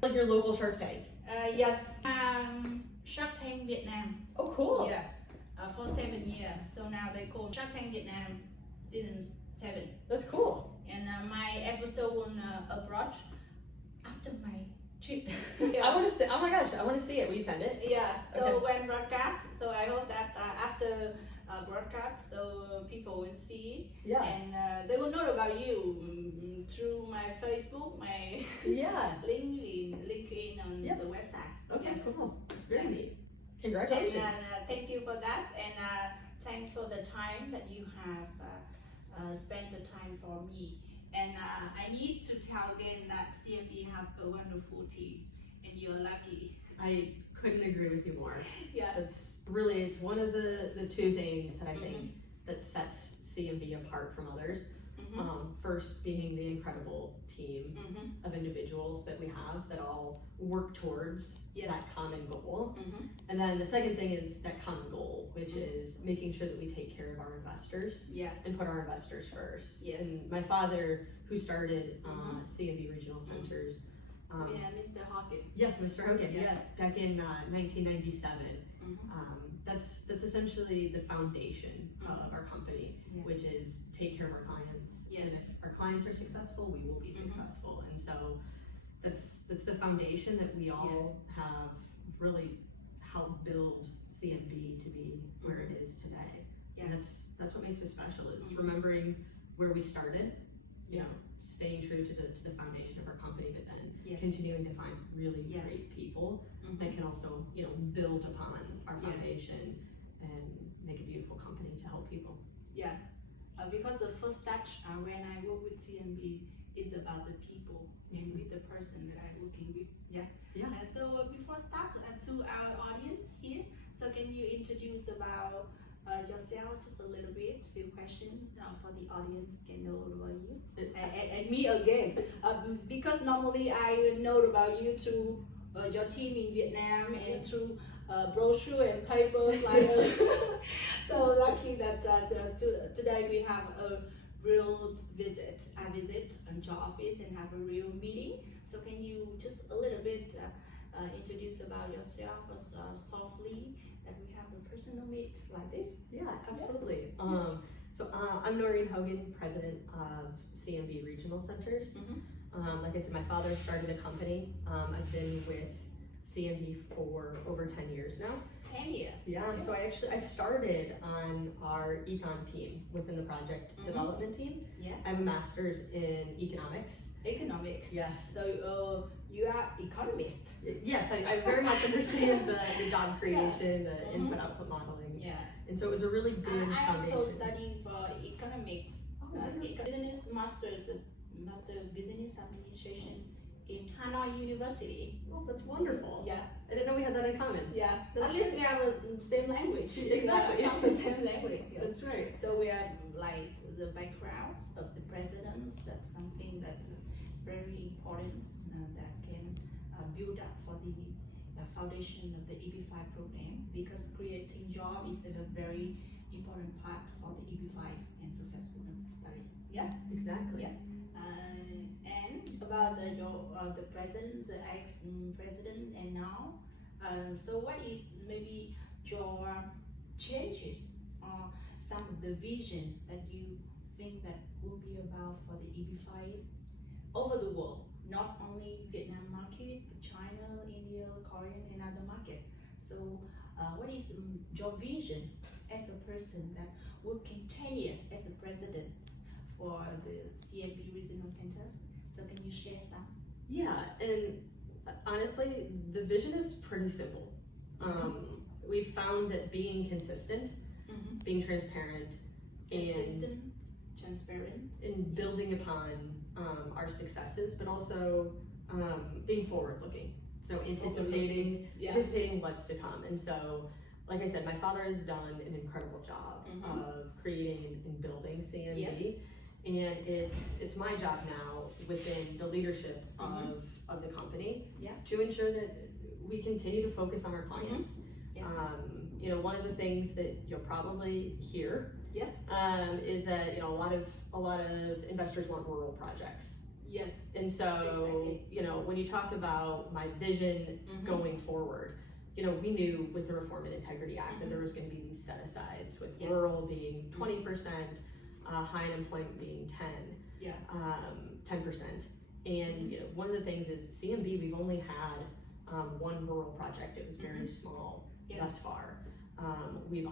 Like your local Shark Tank. Yes, Shark Tank Vietnam. Oh, cool. Yeah, for 7 years. So now they call Shark Tank Vietnam season 7. That's cool. And my episode won abroad after my trip. I want to see. Oh my gosh, I want to see it. Will you send it? Yeah. So Okay. when broadcast, so I hope that after broadcast, so people will see Yeah. and they will know about you through my Facebook, my Yeah. LinkedIn on Yeah. the website. Okay, Yeah. cool. That's very Yeah. neat. Congratulations. And thank you for that, and thanks for the time that you have spent the time for me. And I need to tell again that CMB have a wonderful team, and you're lucky. I couldn't agree with you more. Yeah. That's really, it's one of the two things that I think that sets CMB apart from others. First being the incredible team of individuals that we have that all work towards Yes. that common goal. And then the second thing is that common goal, which is making sure that we take care of our investors Yeah. and put our investors first. Yes. And my father, who started CMB Regional Centers, Yeah, Mr. Hogan. yes, Mr. Hogan, Yeah. yes, back in 1997. That's essentially the foundation of our company, Yeah. which is take care of our clients. Yes. And if our clients are successful, we will be successful. And so that's the foundation that we all have really helped build CMB to be where it is today. Yeah. And that's what makes it special, is remembering where we started, you know, staying true to the foundation of our company, but then Yes. continuing to find really Yeah. great people that can also, you know, build upon our Yeah. foundation and make a beautiful company to help people. Yeah, because the first touch when I work with CMB is about the people and with the person that I'm working with. Yeah. Yeah. So before start to our audience here, so can you introduce about yourself just a little bit, few questions for the audience can know about you and me again, because normally I know about you through your team in Vietnam and through brochure and papers like so lucky that today we have a real visit. I visit your office and have a real meeting. So can you just a little bit introduce about yourself softly, that we have a personal meet like this? Yeah, absolutely. So I'm Noreen Hogan, president of CMB Regional Centers. Like I said, my father started a company. I've been with CMB for over 10 years now. 10 years. Yeah, so I started on our econ team within the project development team. Yeah. I have a master's in economics. Economics. Yes. So you are economist. Yes, I very much understand the job creation, the input-output modeling. Yeah. And so it was a really good I foundation. also studied for economics, business master business administration in Hanoi University. Oh, that's wonderful. Yeah. I didn't know we had that in common. Yeah. That's At least great. we have the same language. Exactly. The same language. Yes. That's right. So we are like the backgrounds of the presidents. That's something that's very important that can build up for the foundation of the EB5 program, because creating job is a very important part for the EB5 and successfulness study. Yeah. Exactly. Yeah. And about the president, the ex-president, and now. So what is maybe your changes or some of the vision that you think that will be about for the EB5 over the world, not only Vietnam market, but China, India, Korean, and other market. So what is your vision as a person that working 10 years as a president for the CMB regional centers? So can you share some? Yeah, and honestly, the vision is pretty simple. We found that being consistent, being transparent, Consistent, transparent, and building upon our successes, but also being forward-looking. So anticipating what's to come. And so, like I said, my father has done an incredible job of creating and building CMB. Yes. And it's my job now within the leadership of the company to ensure that we continue to focus on our clients. You know, one of the things that you'll probably hear is that, you know, a lot of investors want rural projects. Yes. And so, exactly. you know, when you talk about my vision going forward, you know, we knew with the Reform and Integrity Act that there was going to be these set-asides, with rural being 20%, high unemployment being 10%. And, you know, one of the things is CMB, we've only had one rural project. It was very small thus far. We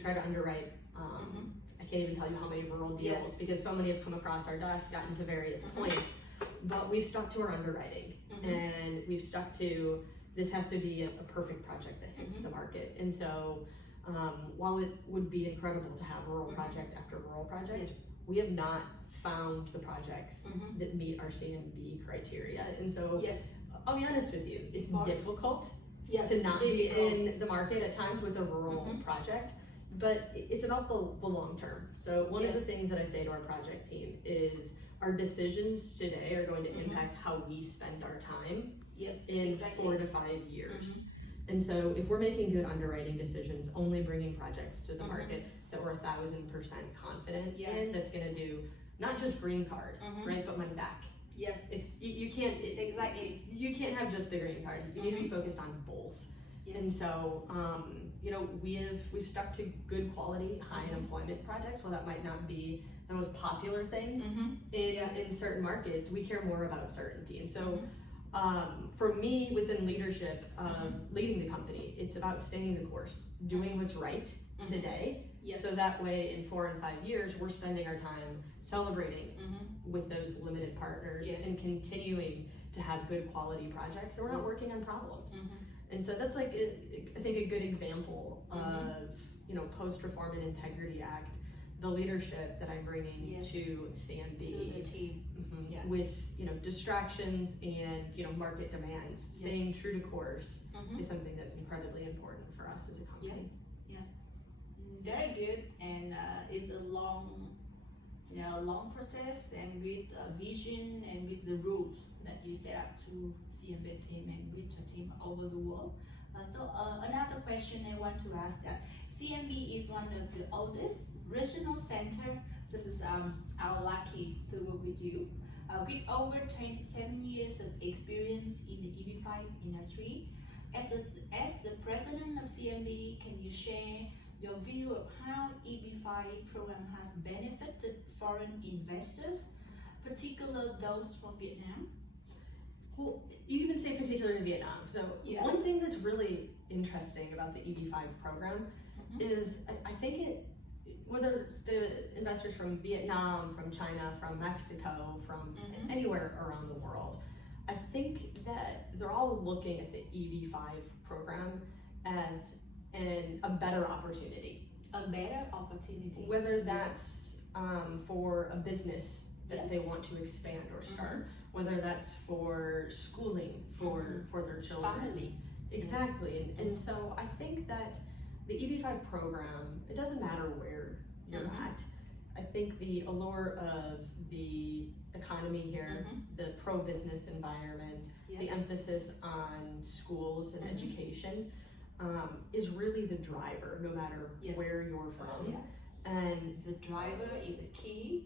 try to underwrite, I can't even tell you how many rural deals because so many have come across our desk, gotten to various points, but we've stuck to our underwriting and we've stuck to, this has to be a perfect project that hits the market. And so while it would be incredible to have rural project after rural project, we have not found the projects that meet our CMB criteria. And so I'll be honest with you, it's difficult to not be in the market at times with a rural project, but it's about the long term. So one of the things that I say to our project team is our decisions today are going to impact how we spend our time in 4 to 5 years. And so if we're making good underwriting decisions, only bringing projects to the market that we're 1,000% confident in, that's going to do not just green card, right, but money back. Yes, it's you can't you can't have just a green card. You need to be focused on both. And so you know, we've stuck to good quality, high unemployment projects. While that might not be the most popular thing in certain markets, we care more about certainty. And so for me, within leadership, leading the company, it's about staying the course, doing what's right today. So that way in 4 and 5 years, we're spending our time celebrating with those limited partners and continuing to have good quality projects, and we're not working on problems. And so that's like, I think, a good example of, you know, post-Reform and Integrity Act, the leadership that I'm bringing to CMB, to the team. with, you know, distractions and, you know, market demands, staying true to course is something that's incredibly important for us as a company. Very good, and it's a long process, and with a vision and with the rules that you set up to CMB team and with your team over the world. So another question I want to ask, that CMB is one of the oldest regional center. This is our lucky to work with you. With over 27 years of experience in the EB5 industry, as the president of CMB, can you share your view of how EB5 program has benefited foreign investors, particularly those from Vietnam? Well, you even say particular in Vietnam. So one thing that's really interesting about the EB5 program is I think whether it's the investors from Vietnam, from China, from Mexico, from anywhere around the world, I think that they're all looking at the EB5 program as a better opportunity. A better opportunity. Whether that's for a business that they want to expand or start, whether that's for schooling for their children. Family. Exactly. And so I think that the EB5 program, it doesn't matter where you're at. I think the allure of the economy here, the pro-business environment, the emphasis on schools and education, is really the driver, no matter where you're from. And the driver is the key.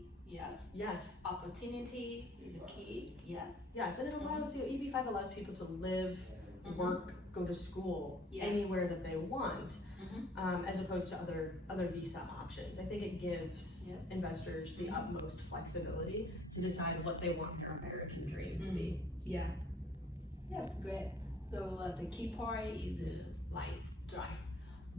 Yes. Opportunities is the key. Yes, and it allows EB5 allows people to live, work, go to school anywhere that they want, as opposed to other visa options. I think it gives investors the utmost flexibility to decide what they want their American dream to be. Yes, great. So the key part is like drive.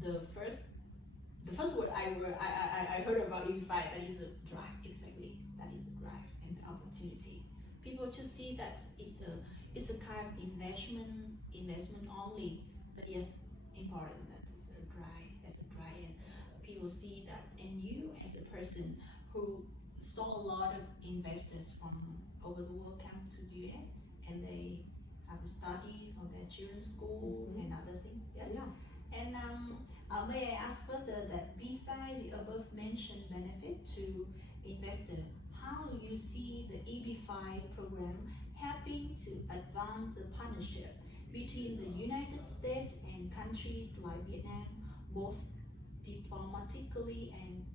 The first word I heard about EB5, that is the drive. Exactly, that is the drive and the opportunity. People just see that it's a kind of investment only, but yes, important that it's a drive, and people see that. And you, as a person who saw a lot of investors from over the world come to the US, and they have a study for their children's school and other things. And may I ask further that beside the above mentioned benefit to investor, how you see the EB5 program helping to advance the partnership between the United States and countries like Vietnam, both diplomatically and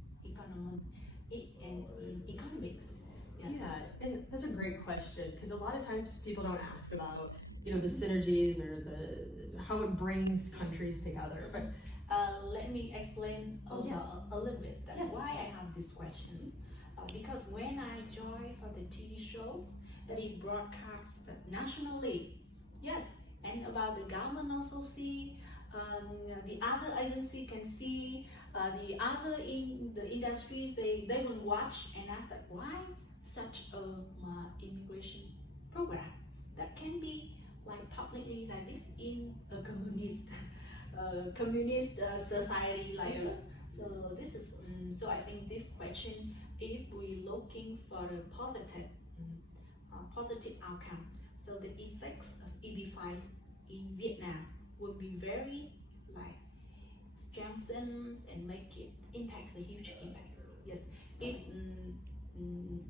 economics? Yeah, and that's a great question because a lot of times people don't ask about the synergies or how it brings countries together. But let me explain a little bit why I have this question. Because when I joined for the TV shows that it broadcasts nationally, yes, and about the government also see, the other agency can see, the other in the industry they will watch and ask that why such a immigration program that can be like publicly like this in a communist society like us. So this is so I think this question, if we're looking for a positive outcome, so the effects of EB5 in Vietnam will be very like strengthens and make it impacts a huge impact. Yes, if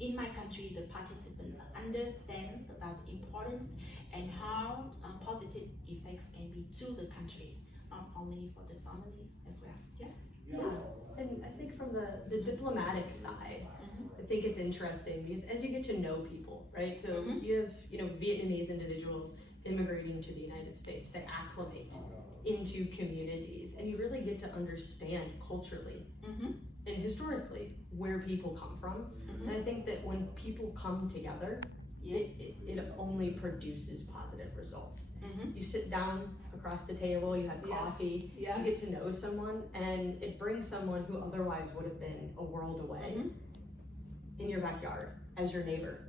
in my country the participant understands about the importance and how positive effects can be to the countries, not only for the families as well. Yeah. Yes, and I think from the diplomatic side, I think it's interesting because as you get to know people, right? So you have Vietnamese individuals immigrating to the United States, they acclimate into communities, and you really get to understand culturally and historically where people come from. And I think that when people come together, it only produces positive results. You sit down across the table, you have coffee, you get to know someone, and it brings someone who otherwise would have been a world away in your backyard as your neighbor.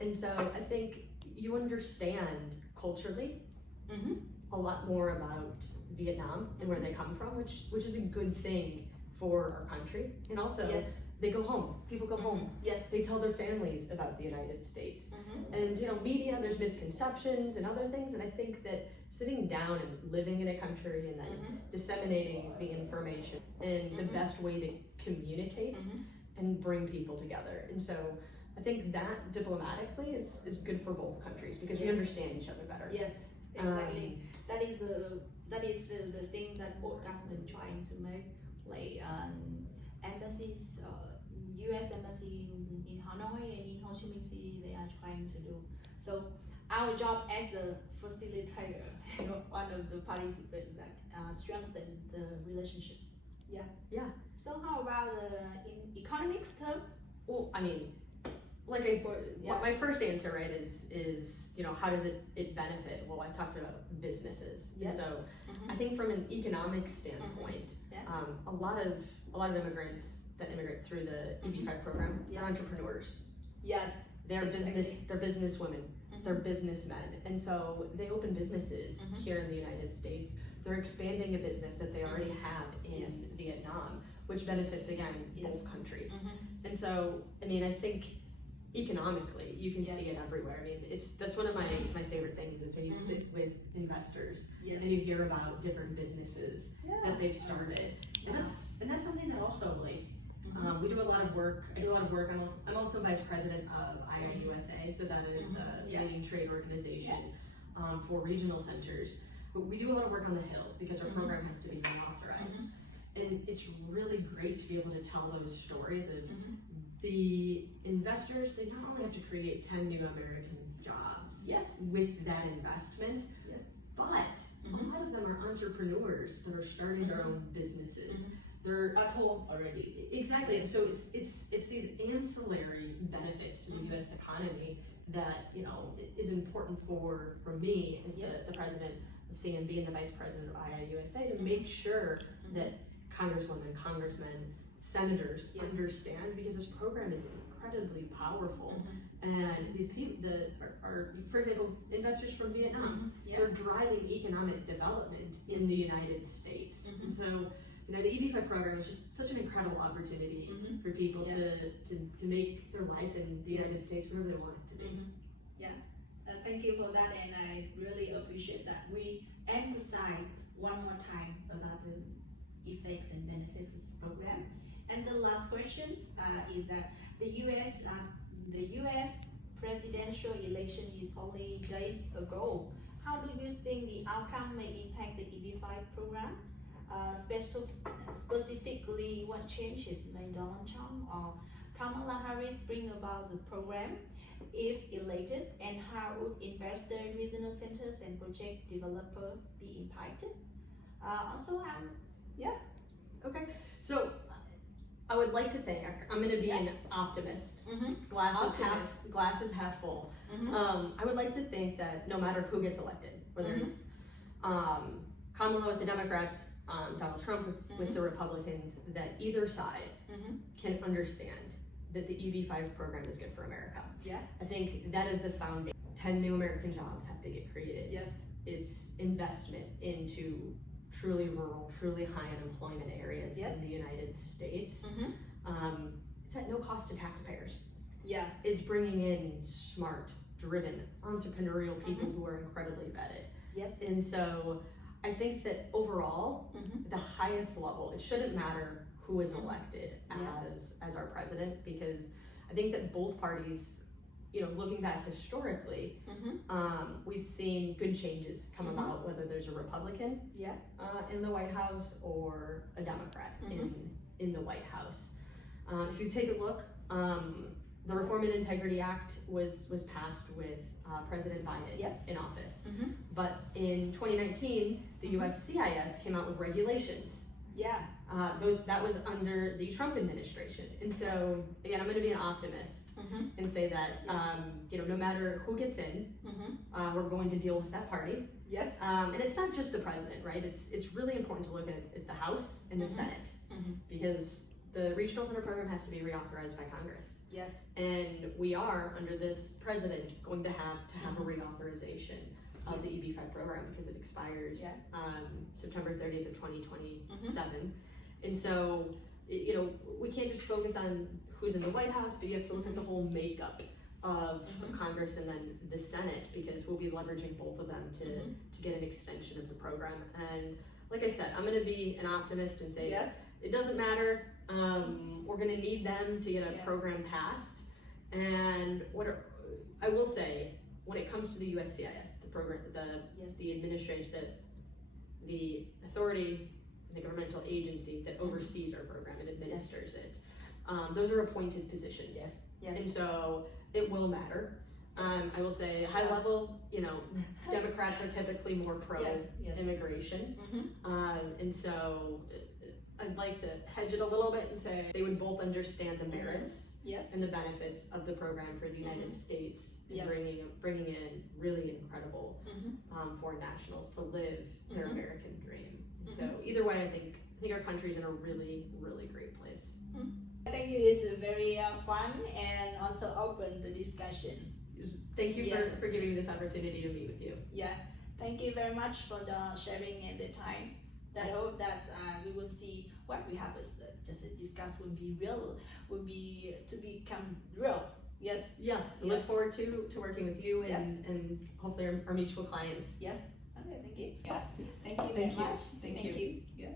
And so I think you understand culturally a lot more about Vietnam and where they come from, which is a good thing for our country. And also they go home, people go home. Yes, they tell their families about the United States. And media, there's misconceptions and other things, and I think that sitting down and living in a country and then disseminating the information and the best way to communicate and bring people together. And so I think that diplomatically is good for both countries because we understand each other better. Yes, exactly. That is the thing that both governments trying to make, like embassies, U.S. embassy in Hanoi and in Ho Chi Minh City, they are trying to do. So our job as the facilitator, one of the participants that strengthen the relationship. Yeah. So how about in economics term? Well, I mean, my first answer, right, is how does it benefit? Well, I talked about businesses, and so I think from an economic standpoint, a lot of immigrants that immigrate through the EB5 program, they're entrepreneurs. Yes, they're business women, they're businessmen, and so they open businesses here in the United States. They're expanding a business that they already have in Vietnam, which benefits again both countries. And so I mean, I think economically you can see it everywhere. I mean, that's one of my favorite things is when you sit with investors and you hear about different businesses that they've started, and that's something that also we do a lot of work. I do a lot of work. I'm also vice president of IIUSA, so that is the leading trade organization for regional centers. But we do a lot of work on the Hill because our program has to be authorized, and it's really great to be able to tell those stories of the investors. They not only have to create 10 new American jobs with that investment, but a lot of them are entrepreneurs that are starting their own businesses. They're at home already. Exactly, and so it's these ancillary benefits to the U.S. economy that is important for me as the president of CMB and the vice president of IIUSA to make sure that congresswomen, congressmen, senators understand, because this program is incredibly powerful. And these people that are, for example, investors from Vietnam, they're driving economic development in the United States. And so the EB5 program is just such an incredible opportunity for people to make their life in the United States whatever they want it to be. Thank you for that, and I really appreciate that we emphasize one more time about the effects and benefits of the program. And the last question is that the U.S. presidential election is only days ago. How do you think the outcome may impact the EB5 program? Specifically, what changes may Donald Trump or Kamala Harris bring about the program if elected, and how would investor, regional centers, and project developer be impacted? Okay, so I would like to think I'm going to be an optimist. Glasses half full. I would like to think that no matter who gets elected, whether it's Kamala with the Democrats, Donald Trump with the Republicans, that either side can understand that the EB-5 program is good for America. Yeah. I think that is the foundation. 10 new American jobs have to get created. Yes. It's investment into truly rural, truly high unemployment areas in the United States. It's at no cost to taxpayers. Yeah. It's bringing in smart, driven, entrepreneurial people who are incredibly vetted. Yes. And so I think that overall, the highest level, it shouldn't matter who is elected as our president, because I think that both parties, you know, looking back historically, we've seen good changes come about, whether there's a Republican in the White House or a Democrat in the White House. If you take a look, the Reform and Integrity Act was passed with President Biden in office. But in 2019, the USCIS came out with regulations. That was under the Trump administration. And so, again, I'm going to be an optimist and say that, you know, no matter who gets in, we're going to deal with that party. Yes. And it's not just the president, right? It's really important to look at the House and the Senate, because the Regional Center program has to be reauthorized by Congress. Yes. And we are, under this president, going to have a reauthorization of the EB-5 program, because it expires September 30th of 2027. And so, you know, we can't just focus on who's in the White House, but you have to look at the whole makeup of Congress and then the Senate, because we'll be leveraging both of them to get an extension of the program. And like I said, I'm going to be an optimist and say it doesn't matter. We're going to need them to get a program passed. And I will say, when it comes to the USCIS, the program, the administration, the authority, the governmental agency that oversees our program and administers it, those are appointed positions. And so it will matter. I will say, high level, you know, Democrats are typically more pro-immigration. And so I'd like to hedge it a little bit and say they would both understand the merits and the benefits of the program for the United States, and bringing in really incredible foreign nationals to live their American dream. And so either way, I think our country's in a really, really great place. Thank you. It's very fun and also open the discussion. Thank you for giving me this opportunity to meet with you. Yeah, thank you very much for the sharing and the time. I hope that we will see what we have just discussed will be real, to become real. Yes. Yeah. Look forward to working with you and hopefully our mutual clients. Yes. Okay. Thank you. Yeah. Thank you very much. Thank you. Yeah.